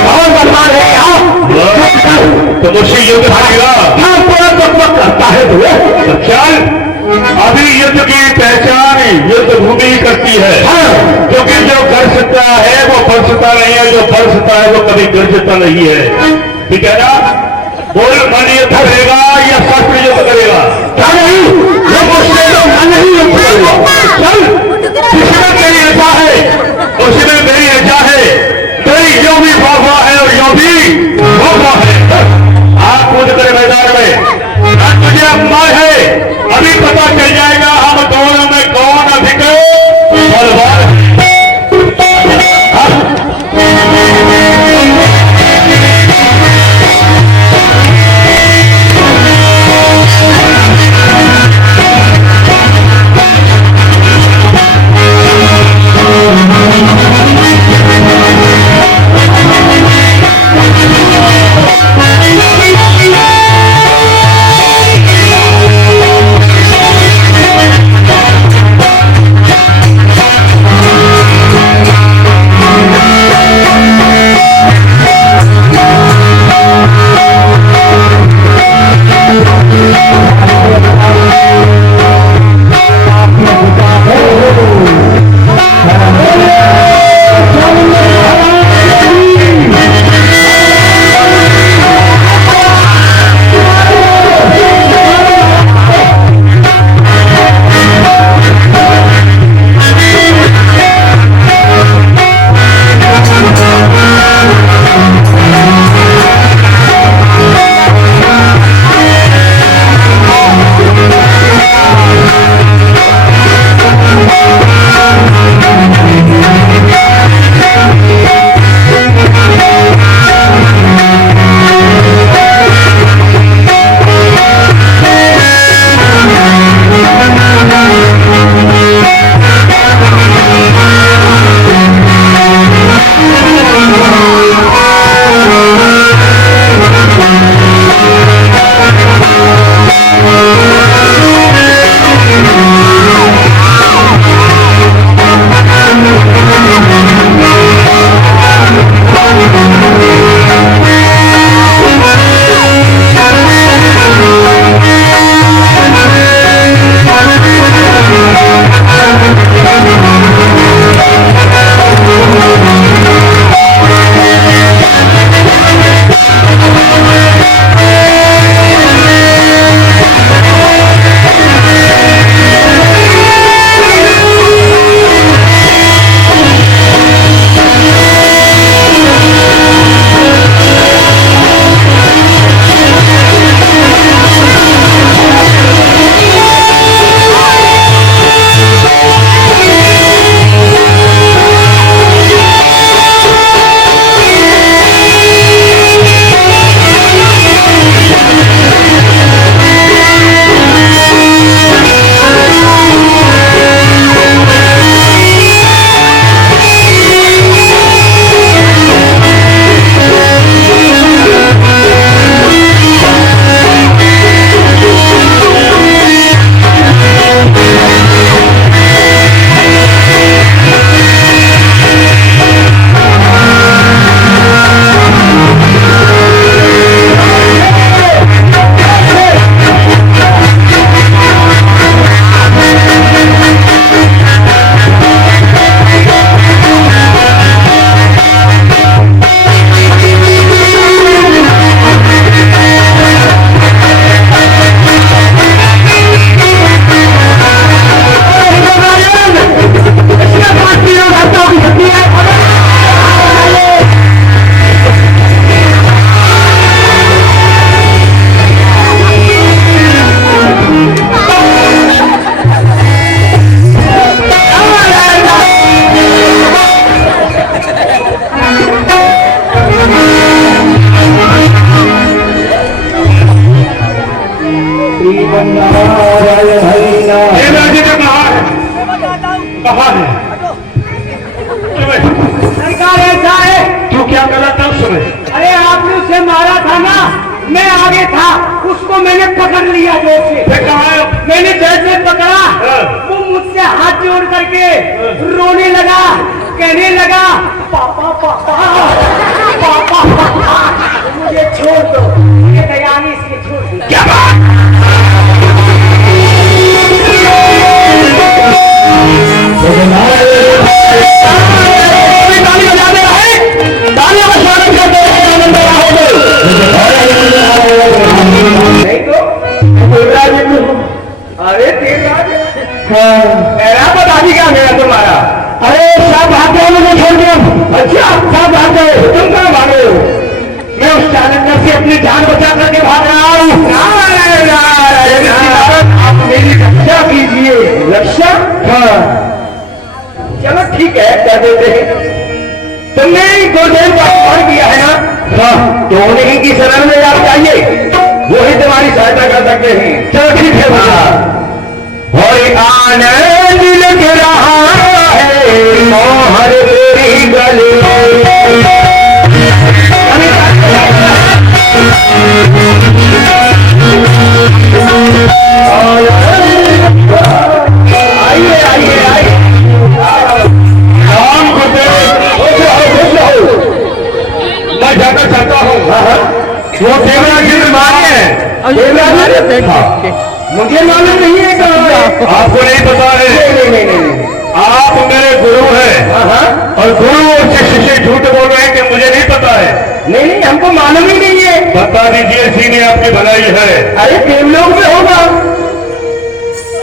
कौन बलवान है। तो मुझसे युद्ध हारेगा, करता है तो चल, अभी युद्ध की पहचान युद्ध भूमि ही करती है। क्योंकि जो गरजता है वो बरसता नहीं है, जो बरसता है वो कभी गरजता नहीं है। ठीक है ना? बोल, मन युद्ध करेगा या शस्त्र युद्ध करेगा? क्या नहीं, ये मुझसे तो मन ही युद्ध करेगा। चल, जिसमें मेरी रजा है उसमें मेरी रजा है। तेरी यो भी वाह है और यो भी वाह है। आप कूद कर मैदान में, तुझे अपमान है, अभी पता चल जाएगा हम दोनों में कौन अधिक बलवान है। मैं आगे था, उसको मैंने पकड़ लिया जोर से। फिर कहा मैंने जैसे पकड़ा, वो मुझसे हाथ जोड़ करके रोने लगा, कहने लगा पापा पापा पापा पापा, मुझे छोड़ दो, ये दयानी इसके छोड़ दो। क्या बात? ताली बजा दे रहे, तालियों का स्वागत करते हैं आनंद नहीं तो देवराज अरे देवराज ऐरा बताजी क्या गया तुम्हारा? अरे सब भाग गए, मुझे छोड़ दिया। अच्छा सब भाग गए। तुम कहाँ भागे हो? मैं उस चालक से अपनी जान बचा करके भाग रहा हूँ। आप मेरी रक्षा कीजिए। रक्षा? हाँ चलो ठीक है, कर देते हैं। तुमने गुरुदेव का अपमान किया है ना? हाँ तो उन्हीं की शरण में आप जाइए, वो ही तुम्हारी सहायता कर सकते हैं। चलो ठीक है। और आनंद लग रहा है मोहर तेरी गले। आइए आइए आइए। राम गुरुदेव, मैं जाना चाहता हूँ। वो देवराज इंद्र माने हैं। देवराज देखा मुझे मालूम नहीं है कहाँ है। आपको नहीं पता है? नहीं नहीं नहीं। आप मेरे गुरु हैं और गुरु और शिष्य झूठ बोल रहे हैं कि मुझे नहीं पता है। नहीं नहीं हमको मालूम ही नहीं है। बता दीजिए, इसी ने आपकी भलाई है। अरे देवलोक में होगा।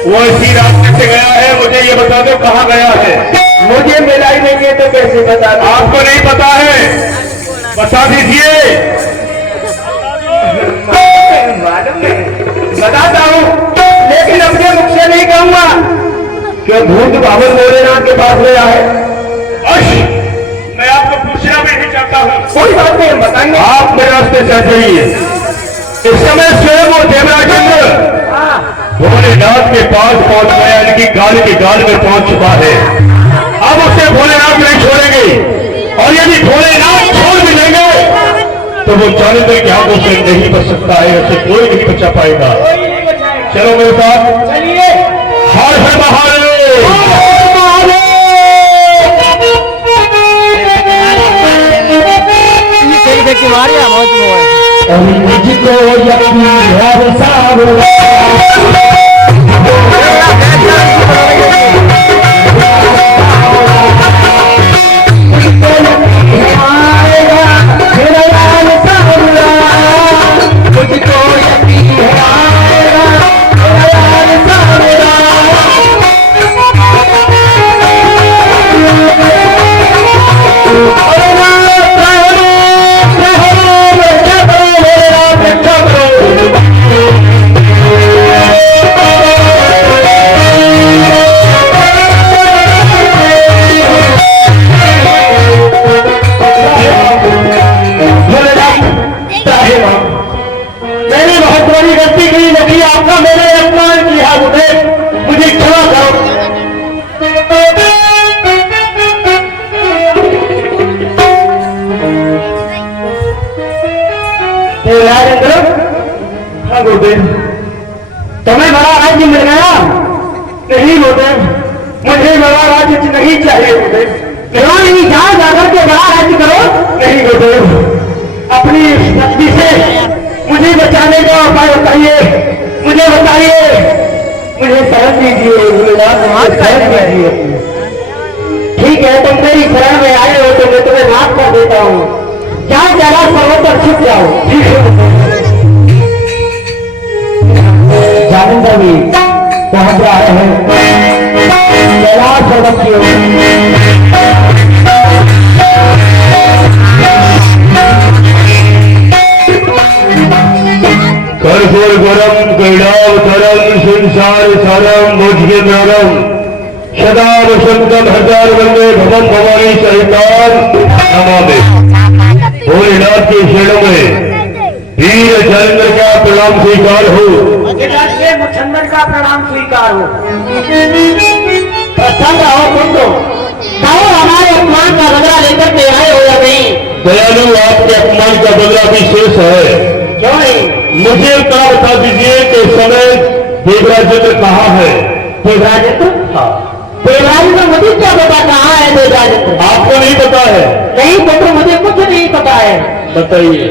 वो इसी रास्ते से गया है, मुझे ये बता दो कहाँ गया है। मुझे मिला ही नहीं है तो कैसे बता दूं? आपको नहीं पता है, बता दीजिए। मालूम नहीं, बताता हूँ लेकिन अपने मुख से नहीं कहूंगा कि भूत बाबन भोलेनाथ के पास गया है। मैं आपको पूछना भी नहीं चाहता हूँ। कोई बात नहीं, हम बताएंगे। आप मेरे रास्ते से जाइए। इस समय स्वयं वो देवराज इंद्र भोलेनाथ के पास पहुंच गया, इनकी गाल की गाल में पहुंच चुका है। अब उसे भोलेनाथ नहीं छोड़ेंगे, और यदि भोलेनाथ छोड़ भी लेंगे तो वो चारित्र के हाथों से नहीं बच सकता है, उसे कोई नहीं बचा पाएगा। कोई नहीं बचाएगा। चलो मेरे साथ। चलिए। हर हर महादेव। मुझको यकीन है सावरा। मैंने बहुत बड़ी गलती की, नबी आपका मैंने अपमान किया, मुझे क्षमा करो। हाँ गुरुदेव, तुम्हें बड़ा राज्य मिल गया? नहीं गुरुदेव, मुझे बड़ा राज्य नहीं चाहिए गुरुदेव। क्यों नहीं? जहाँ जाकर के बड़ा राज्य करो। नहीं गुरुदेव, अपनी शक्ति से मुझे बचाने का उपाय बताइए, मुझे बताइए, मुझे शरण दीजिए। शरण दीजिए। ठीक है, तुम मेरी शरण में आए हो तो मैं तुम्हें माफ कर देता हूँ। जहाँ जरा सर्वत्र छुप जाओ। ठीक है। जानेंद्र भी पहुंच रहे हैं कैलाश पर्वत की ओर। कर्पूर गरम कैलावतरम संसार सारम मुझे नरम सदा वसंतम हजार वंदे भवन भवानी सहितान नमामि। भोलेनाथ के शरणों में वीर चंद्र का प्रणाम स्वीकार हो। से मुछंदर का प्रणाम स्वीकार हो। प्रसन्न रहो तुम तो, कहो हमारे अपमान का बदला लेकर के आए हो या नहीं? दयालु, आपके अपमान का बदला भी शेष है। क्यों नहीं? मुझे उतना बता दीजिए कि इस समय देवराजेंद्र कहाँ है? देवराजेंद्र? हाँ, देवराजेंद्र मुझे क्या पता कहाँ है देवराजेंद्र? आपको नहीं पता है? नहीं पुत्र, मुझे कुछ नहीं पता है। बताइए।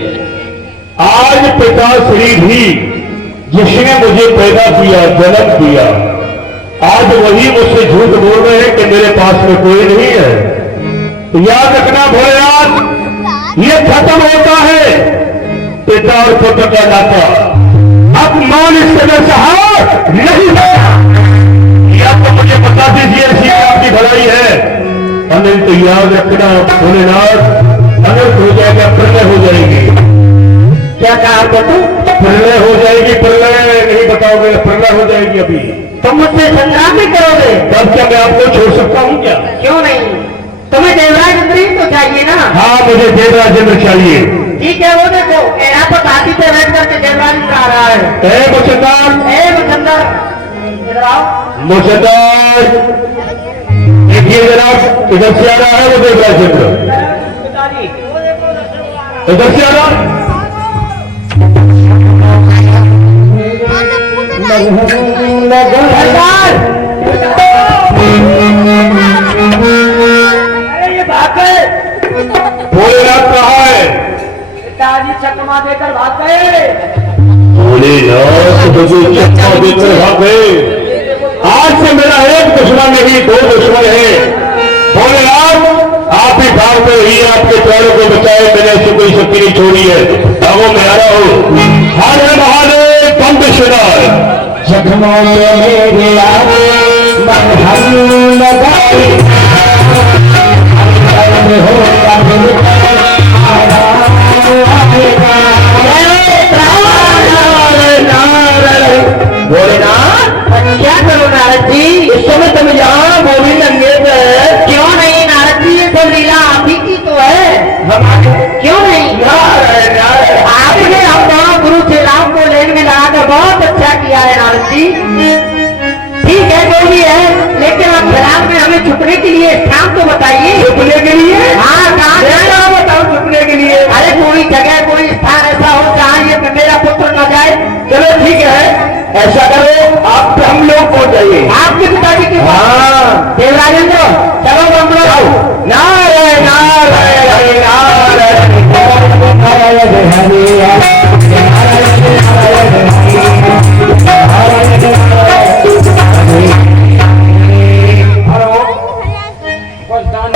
आज पिता श्री भी जिसने मुझे पैदा किया, जन्म दिया, आज वही मुझसे झूठ बोल रहे हैं कि मेरे पास में कोई नहीं है। तो याद रखना भोलेनाथ, ये खत्म होता है पिता और पुत्र का नाता। अब मान इस तरह सहा नहीं होगा। या तो मुझे बता दीजिए ऐसी आपकी भलाई है, अनिल तो याद रखना भोलेनाथ, अनर्थ हो जाएगा, प्रलय हो जाएगी। क्या कहा पुत्र? प्रलय हो जाएगी, प्रलय नहीं बताओगे, प्रलय हो जाएगी अभी। तुम मुझसे संग्राम भी करोगे? तब क्या मैं आपको छोड़ सकता हूँ क्या? क्यों नहीं? तुम्हें देवराजेंद्र ही तो चाहिए ना? हाँ, मुझे देवराजेंद्र चाहिए। ठीक है, वो देखो यहाँ पर हाथी पे बैठ करके देवराजेंद्र आ रहा है। ए मुझदार, मुचंदर, इधर आओ। मुझदार, देखिए जनाब, इधर से आ रहा है वो देवराजेंद्र, पिताजी वो देखो इधर से आ रहा है। अरे ये भाग गए, भोलेनाथ कहाँ है? पिताजी चकमा देकर भाग गए। भोलेनाथ मुझे चक्का देकर भाग गए। आज से मेरा एक दुश्मन नहीं, दो दुश्मन है। भोलेनाथ आप ही भाग में ही आपके पैरों को बचाए, मैंने ऐसी कोई शक्ति नहीं छोड़ी है। भागो, मैं आ रहा हूँ। हर हर महादेव, बम विश्वनाथ। जख्मों पे मेरे भोलेनाथ क्या करो नारद जी? इस समय तुम यहाँ बोली नंगे पे, क्यों नहीं नारद जी? ये तो लीला आप ही की तो है। क्यों नहीं? आपने हम दोनों गुरु श्री राम को लेन में लगाकर बहुत अच्छा किया है नारद जी। ठीक है, जो भी है, लेकिन अब फिलहाल में हमें छुपने के लिए स्थान तो बताइए। छुपने के लिए? हाँ, कहाँ जाना बताओ छुपने के लिए। अरे कोई जगह, कोई स्थान ऐसा हो जहाँ ये मेरा पुत्र न जाए। चलो ठीक है, ऐसा करो, आप हम लोग पहुंच जाइए आपके पिताजी के पास। हाँ। देवराजेंद्र, चलो हम लोग। नारायण नारायण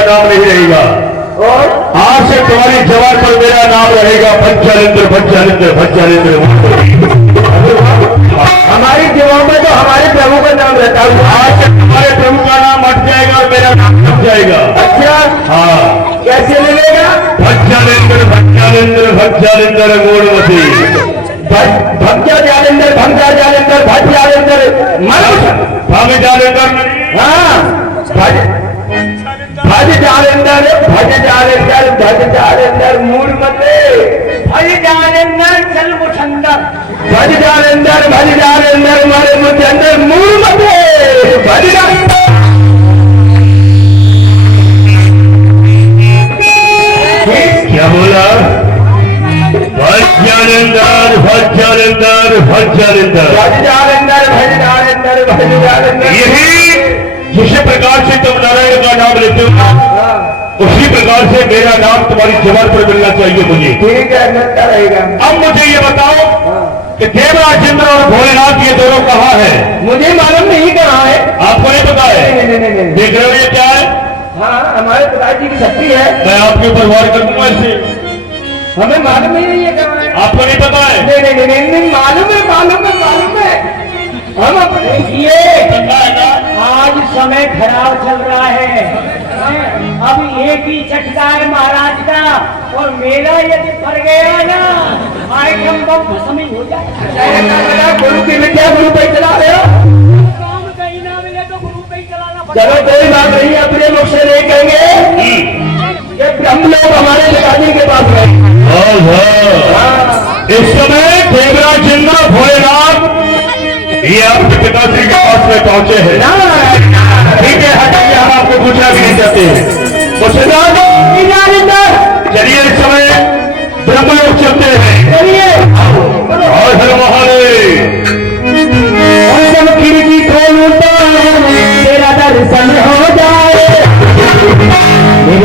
नाम नहीं रहेगा, और आज से तुम्हारी जवान पर मेरा नाम रहेगा भज्जालेंद्र, भज्जालेंद्र, भज्जालेंद्र। हमारी जीवों में तो हमारे प्रभु का नाम रहता है। आज से तुम्हारे प्रभु का नाम हट जाएगा और मेरा नाम हट जाएगा। अच्छा, हाँ, कैसे मिलेगा? भज्जालेंद्र, भज्जालेंद्र, भज्जालेंद्र गोड़वती, भज्जा जालेंद्र, भंगा जालेंद्र, भज जालेंद्र, भग जालेंद्र। हाँ, भज जालेंद्र, भज जालेंद्र, भज जालेंद्र, मूड मते, भज जालेंद्र चल मुछंदर, भज जालेंद्र, भज जालेंद्र, मारे मुझे अंदर मूड मते, भज जालेंद्र। क्या बोला? भज जालेंद्र, भज जालेंद्र, भज जालेंद्र, भज जालेंद्र, भज जालेंद्र, भज जालेंद्र। यही जिस प्रकार से तुम नारायण का नाम लेते हो, उसी प्रकार से मेरा नाम तुम्हारी जबान पर मिलना चाहिए मुझे। ठीक है, मिलता रहेगा। अब मुझे ये बताओ कि देवराजेंद्र और भोलेनाथ ये दोनों कहाँ है? मुझे मालूम नहीं कहाँ है। आपको नहीं पता है? नहीं। देख रहे हो ये क्या है? हाँ, हमारे पिताजी की शक्ति है। मैं आपके ऊपर वार कर दूंगा इससे। हमें मालूम ही नहीं है कहाँ है। आपको नहीं पता है? नहीं, मालूम है। हम अपने ये आज समय खराब चल रहा है। अब एक ही चटका है महाराज का, और मेरा यदि फर गया ना, आइटम बम भस्मी हो जाए। गुरु की विद्या गुरु पे चला रहे हो। काम कहीं ना मिले तो गुरु पे ही चलाना पड़ेगा। चलो कोई बात नहीं, अपने मुख से नहीं कहेंगे कि हम लोग हमारे पिताजी के पास गए। इस समय देवराजेंद्र भोलेनाथ ये आपके पिताश्री के पास में पहुंचे हैं। ठीक है, हटाइए, हम आपको पूछना भी नहीं चाहते हैं। चलिए इस समय ब्रह्मलोक चलते हैं। चलिए।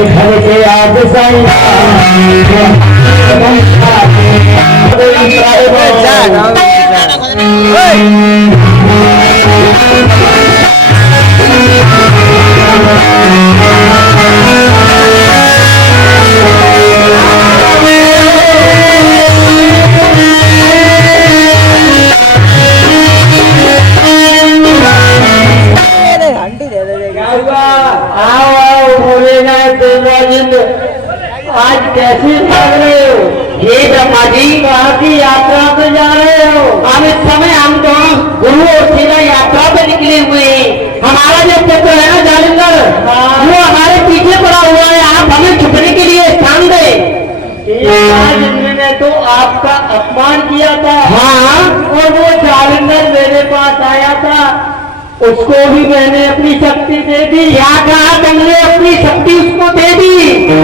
घर के आग आज कैसे भाग रहे हो? ये ब्रह्मा जी कहाँ की यात्रा पे जा रहे हो? हम इस समय हम दोनों गुरु और सेना यात्रा पे निकले हुए हैं। हमारा जो पुत्र है ना जालिंदर, वो हमारे पीछे पड़ा हुआ है। आप हमें छुपने के लिए स्थान दे। जिन्होंने तो आपका अपमान किया था, हाँ, और वो जालिंदर मेरे पास आया था, उसको भी मैंने अपनी शक्ति दे दी। क्या कहा तुमने? अपनी शक्ति उसको दे दी।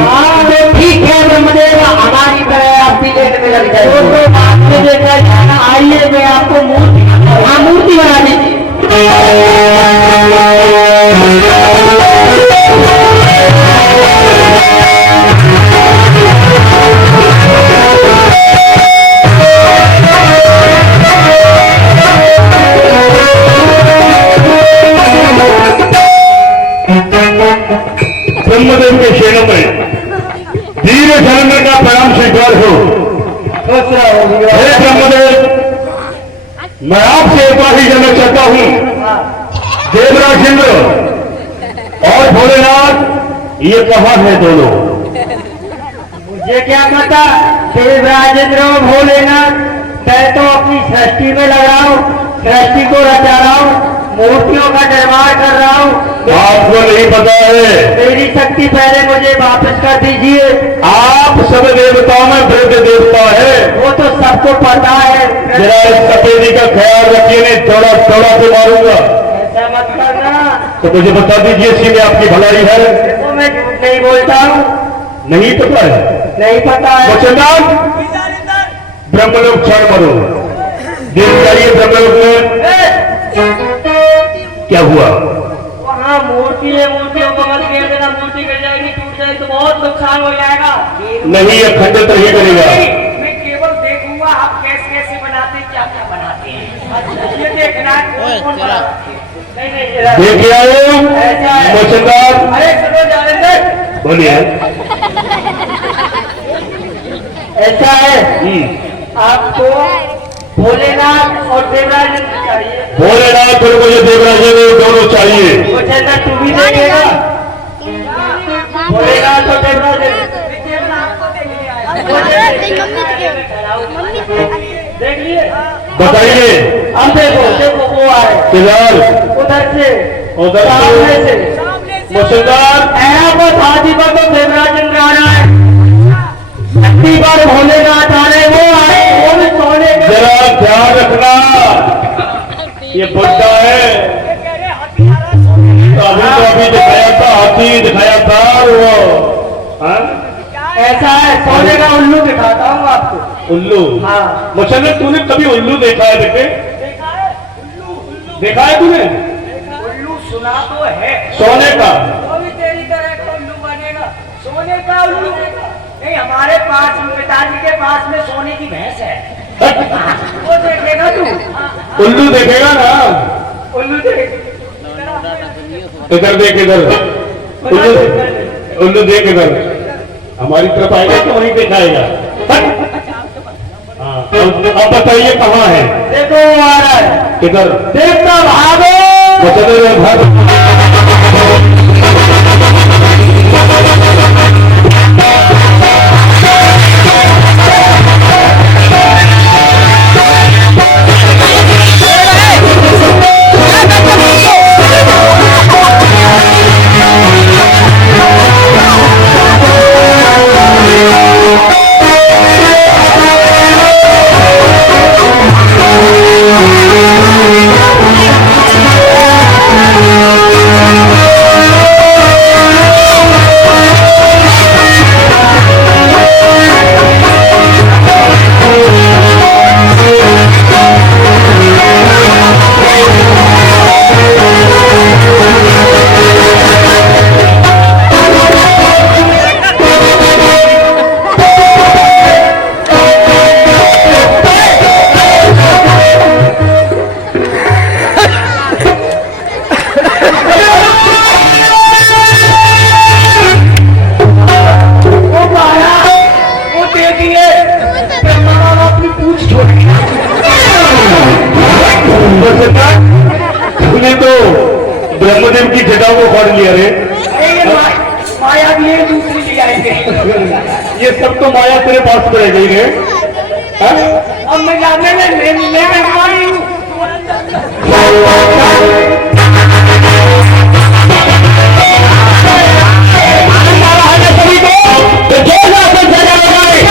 हाँ तो ठीक है ब्रह्मदेव, हमारी तरह आप भी लेने में लग जाए। तो आपने देखा जाना, आइए मैं आपको मूर्ति, हाँ मूर्ति बना दीजिए। ब्रह्मदेव के शरणों में धीरे जालिंदर का प्रणाम स्वीकार हो। हे ब्रह्मदेव, मैं आपसे एक बात ही जानना चाहता हूँ, देवराज इंद्र और भोलेनाथ ये कहाँ है दोनों? मुझे क्या पता देवराज इंद्र और भोलेनाथ, मैं तो अपनी सृष्टि में लग रहा हूँ, सृष्टि को रचा रहा हूँ, मूर्तियों का निर्माण कर रहा हूँ। आपको नहीं पता है? मेरी शक्ति पहले मुझे वापस कर दीजिए। आप सब देवताओं में वृद्ध देवता है। वो तो सबको पता है। जरा इस सफेदी का ख्याल रखिए, नहीं थोड़ा थोड़ा से मारूंगा। ऐसा मत करना। तो मुझे बता दीजिए, इसी में आपकी भलाई है? देखो मैं झूठ नहीं बोलता हूँ। नहीं पता है? नहीं पता है। ब्रह्मलोक क्षण मरो, देख जाइए ब्रह्मलोक में क्या हुआ। वहाँ मूर्ति है, मूर्तियों को मत घेर देना, मूर्ति गिर जाएगी, टूट जाएगी तो बहुत नुकसान हो जाएगा। नहीं, ये खंडित तो ही करेगा। मैं केवल देखूंगा आप कैसे कैसे बनाते हैं, क्या क्या बनाते हैं, ये देखना है कौन बनाते हैं। नहीं देखिए आओ मोचनदार। अरे सुनो जालिंदर, बोलिए। ऐसा है, आपको भोलेनाथ और देवराज चाहिए। भोलेनाथ और मुझे देवराज दोनों चाहिए। मुझे तू भी देखेगा? भोलेनाथ और देवराज देख लिए? बताइए। अब देखो देखो वो आए किधर? उधर से, उधर सामने से। मोचनदार ऐरावत हाथी पर तो देवराज इंद्र आ रहा है, शक्ति पर भोलेनाथ आ रहे, वो आए, वो भी सोने के। जरा ध्यान रखना, ये बुड्ढा है। अभी दिखाया था, हाथी दिखाया था वो। हाँ? ऐसा है, सोने का उल्लू दिखाता हूँ आपको। उल्लू? हाँ। मुझे तूने कभी उल्लू देखा है? देखे देखा है तूने? उल्लू सुना तो है, सोने का? वो भी तेरी तरह का उल्लू बनेगा। सोने का उल्लू नहीं, हमारे पास पिताजी के पास में सोने की भैंस है, वो देखेगा तू। उल्लू देखेगा ना? उल्लू देख, इधर देख, इधर उल्लू, उल्लू देख इधर, हमारी तरफ आएगा तो वहीं दिखाएगा। हाँ, अब बताइए कहाँ है? देखो वो आ रहा है। किधर? देखता भागो। वो चले भाग। पूछ छोड़ दिया। तूने तो ब्रह्मदेव की जटाओं को फाड़ लिया रे। अरे ये माया भी है, दूसरी ले आएंगे। ये सब तो माया तेरे पास रह गई रे। हाँ? अब मैं जाने में ले आई हूँ। आनंद आ रहा है ना सभी को? तो जोरदार से जय जय भगवान की।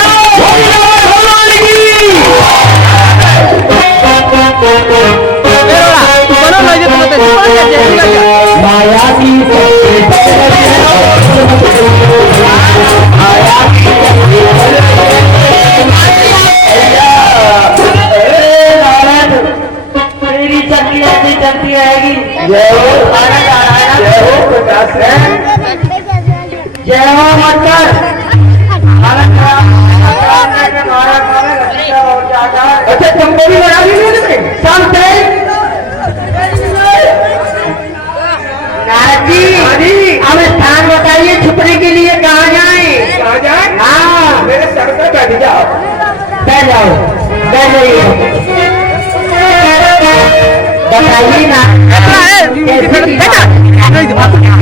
माया की मेरी चलती ऐसी चलती रहेगी। जय हो, आनंद आ रहा है ना? जय हो प्रकाश है। जय हो मकर। आनंद आ रहा है, मारा मारा घसीटा हो जाता है। अच्छा चंपी लगा दी मैंने समझे? नारद जी, अब स्थान बताइए छुपने के लिए कहाँ जाएं? कहाँ जाए? हाँ, मेरे सर पे बैठ जाओ। बैठ जाओ, बैठ जाइए। बताइए ना,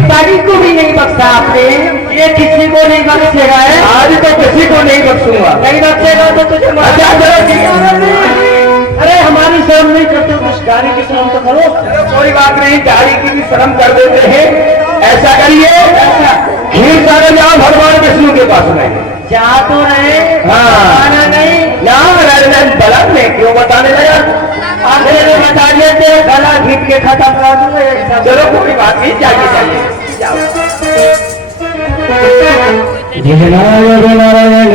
बाड़ी को भी नहीं बख्शा आपने, ये किसी को नहीं बख्शेगा है? आज तो किसी को नहीं बख्शूंगा। नहीं बख्शेगा तो तुझे अच्छा चलो ठीक है। अरे हमारी शर्म नहीं करते, कुछ गाड़ी की शर्म तो करो। चलो कोई बात नहीं, गाड़ी की भी शर्म कर देते हैं। ऐसा करिए, खीर सागर जाओ भगवान विष्णु के पास में। जा तो रहे, हाँ। आना नहीं। यहाँ रहने बलद में क्यों बताने लगा? आखिर में बता दिए थे, गला घीट के खत्म कर दूंगा एक सब। चलो कोई बात नहीं, जाइए जाइए जाओ। जय नारायण नारायण